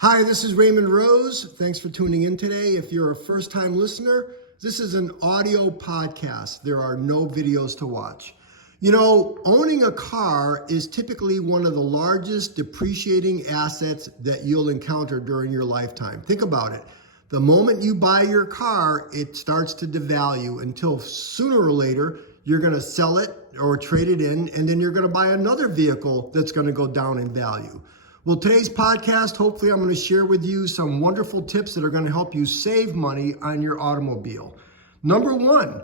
Hi, this is Raymond Rose. Thanks for tuning in today. If you're a first-time listener, this is an audio podcast. There are no videos to watch. You know, owning a car is typically one of the largest depreciating assets that you'll encounter during your lifetime. Think about it. The moment you buy your car, it starts to devalue until sooner or later, you're going to sell it or trade it in, and then you're going to buy another vehicle that's going to go down in value. Well, today's podcast, hopefully I'm going to share with you some wonderful tips that are going to help you save money on your automobile. Number one,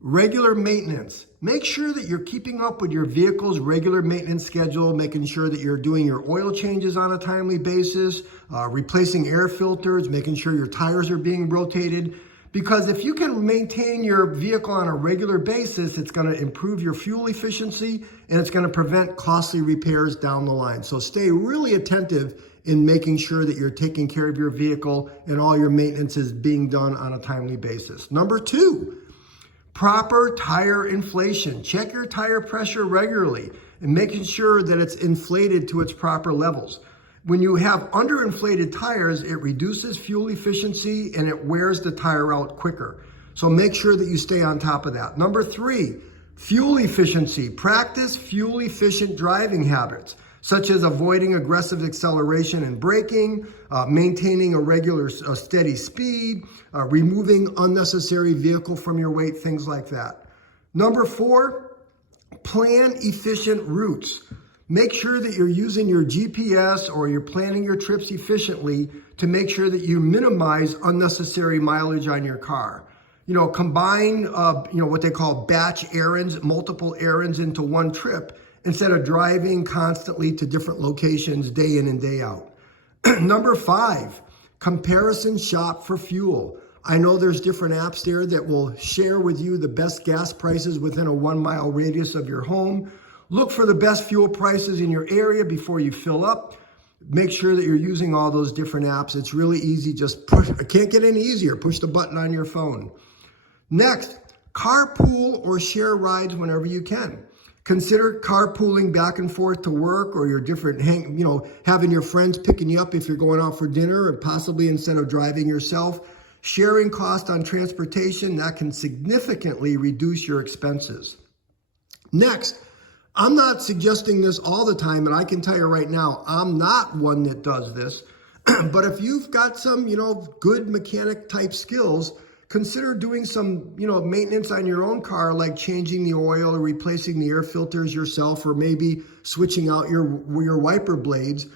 regular maintenance. Make sure that you're keeping up with your vehicle's regular maintenance schedule, making sure that you're doing your oil changes on a timely basis, replacing air filters, making sure your tires are being rotated. Because if you can maintain your vehicle on a regular basis, it's going to improve your fuel efficiency and it's going to prevent costly repairs down the line. So stay really attentive in making sure that you're taking care of your vehicle and all your maintenance is being done on a timely basis. Number two, proper tire inflation. Check your tire pressure regularly and making sure that it's inflated to its proper levels. When you have underinflated tires, it reduces fuel efficiency and it wears the tire out quicker. So make sure that you stay on top of that. Number three, fuel efficiency. Practice fuel efficient driving habits, such as avoiding aggressive acceleration and braking, maintaining a steady speed, removing unnecessary vehicle from your weight, things like that. Number four, plan efficient routes. Make sure that you're using your GPS or you're planning your trips efficiently to make sure that you minimize unnecessary mileage on your car. You know, combine, what they call batch errands, multiple errands into one trip instead of driving constantly to different locations day in and day out. Number five, comparison shop for fuel. I know there's different apps there that will share with you the best gas prices within a 1 mile radius of your home. Look for the best fuel prices in your area before you fill up. Make sure that you're using all those different apps. It's really easy. Just push. It can't get any easier. Push the button on your phone. Next, carpool or share rides whenever you can. Consider carpooling back and forth to work, or your different having your friends picking you up if you're going out for dinner, and possibly instead of driving yourself. Sharing cost on transportation, that can significantly reduce your expenses. Next, I'm not suggesting this all the time, and I can tell you right now, I'm not one that does this. But if you've got some, good mechanic type skills, consider doing some, maintenance on your own car, like changing the oil or replacing the air filters yourself, or maybe switching out your wiper blades.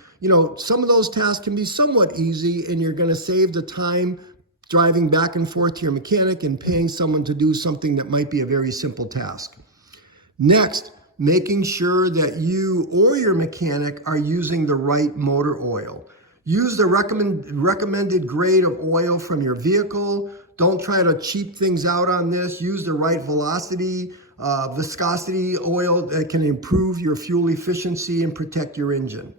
Some of those tasks can be somewhat easy, and you're going to save the time driving back and forth to your mechanic and paying someone to do something that might be a very simple task. Next, making sure that you or your mechanic are using the right motor oil. Use the recommended grade of oil from your vehicle. Don't try to cheap things out on this. Use the right viscosity oil that can improve your fuel efficiency and protect your engine.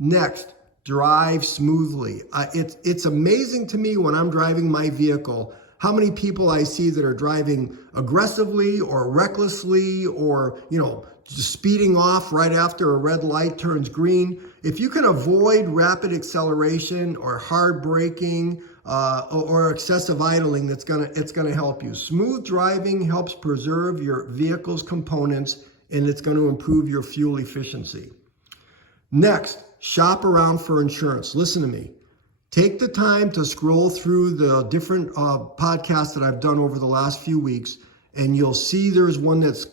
Next, drive smoothly. It's amazing to me when I'm driving my vehicle how many people I see that are driving aggressively or recklessly, or, just speeding off right after a red light turns green. If you can avoid rapid acceleration or hard braking or excessive idling, it's gonna help you. Smooth driving helps preserve your vehicle's components, and it's going to improve your fuel efficiency. Next, shop around for insurance. Listen to me. Take the time to scroll through the different podcasts that I've done over the last few weeks, and you'll see there's one that's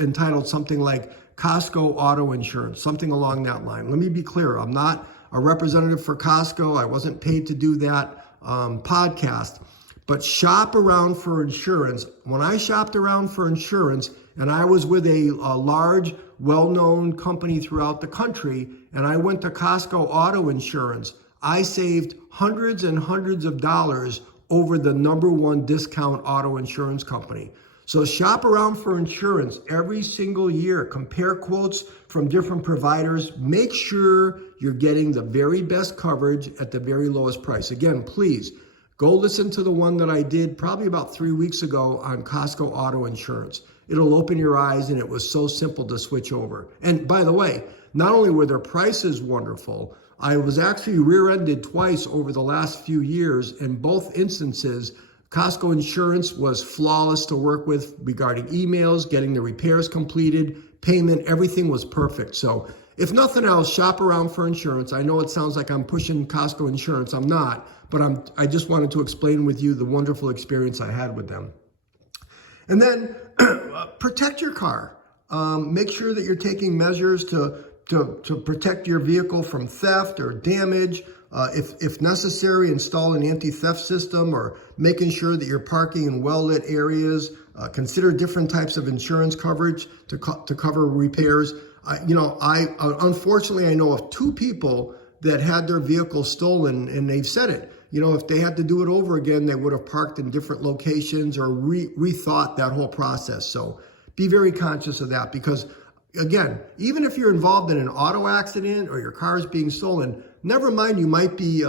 entitled something like Costco Auto Insurance, something along that line. Let me be clear. I'm not a representative for Costco. I wasn't paid to do that podcast. But shop around for insurance. When I shopped around for insurance, and I was with a large, well-known company throughout the country, and I went to Costco Auto Insurance, I saved hundreds and hundreds of dollars over the number one discount auto insurance company. So shop around for insurance every single year. Compare quotes from different providers. Make sure you're getting the very best coverage at the very lowest price. Again, please go listen to the one that I did probably about 3 weeks ago on Costco Auto Insurance. It'll open your eyes, and it was so simple to switch over. And by the way, not only were their prices wonderful, I was actually rear-ended twice over the last few years. In both instances, Costco Insurance was flawless to work with regarding emails, getting the repairs completed, payment, everything was perfect. So if nothing else, shop around for insurance. I know it sounds like I'm pushing Costco Insurance. I'm not, but I just wanted to explain with you the wonderful experience I had with them. And then protect your car. Make sure that you're taking measures to protect your vehicle from theft or damage. If necessary, install an anti-theft system or making sure that you're parking in well-lit areas. Consider different types of insurance coverage to cover repairs. Unfortunately, I know of 2 people that had their vehicle stolen, and they've said it. If they had to do it over again, they would have parked in different locations or rethought that whole process. So be very conscious of that, because again, even if you're involved in an auto accident or your car is being stolen, never mind you might be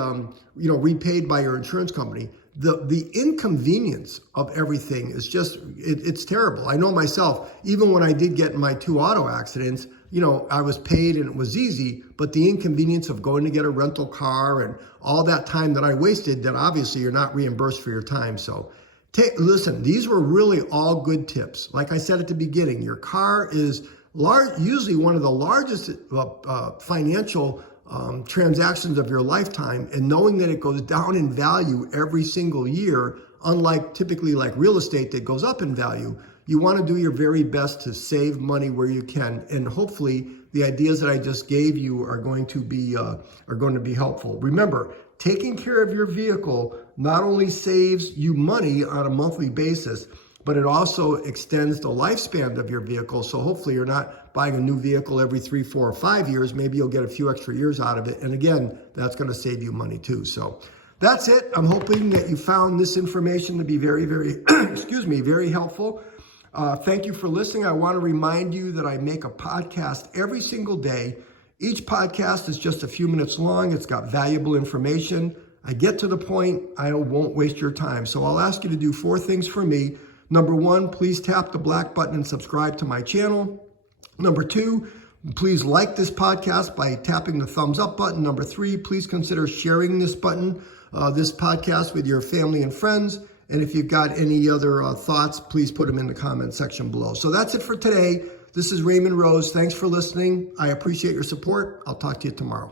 repaid by your insurance company. The inconvenience of everything is just, it's terrible. I know myself, even when I did get in my 2 auto accidents, I was paid and it was easy, but the inconvenience of going to get a rental car and all that time that I wasted, then obviously you're not reimbursed for your time. So listen, these were really all good tips. Like I said at the beginning, your car is usually one of the largest financial transactions of your lifetime, and knowing that it goes down in value every single year, unlike typically like real estate that goes up in value, you want to do your very best to save money where you can, and hopefully the ideas that I just gave you are going to be helpful. Remember, taking care of your vehicle not only saves you money on a monthly basis, but it also extends the lifespan of your vehicle. So hopefully you're not buying a new vehicle every 3, 4, or 5 years. Maybe you'll get a few extra years out of it. And again, that's going to save you money too. So that's it. I'm hoping that you found this information to be very, very, very helpful. Thank you for listening. I want to remind you that I make a podcast every single day. Each podcast is just a few minutes long. It's got valuable information. I get to the point. I won't waste your time. So I'll ask you to do 4 things for me. Number 1, please tap the black button and subscribe to my channel. Number 2, please like this podcast by tapping the thumbs up button. Number 3, please consider sharing this podcast with your family and friends. And if you've got any other thoughts, please put them in the comment section below. So that's it for today. This is Raymond Rose. Thanks for listening. I appreciate your support. I'll talk to you tomorrow.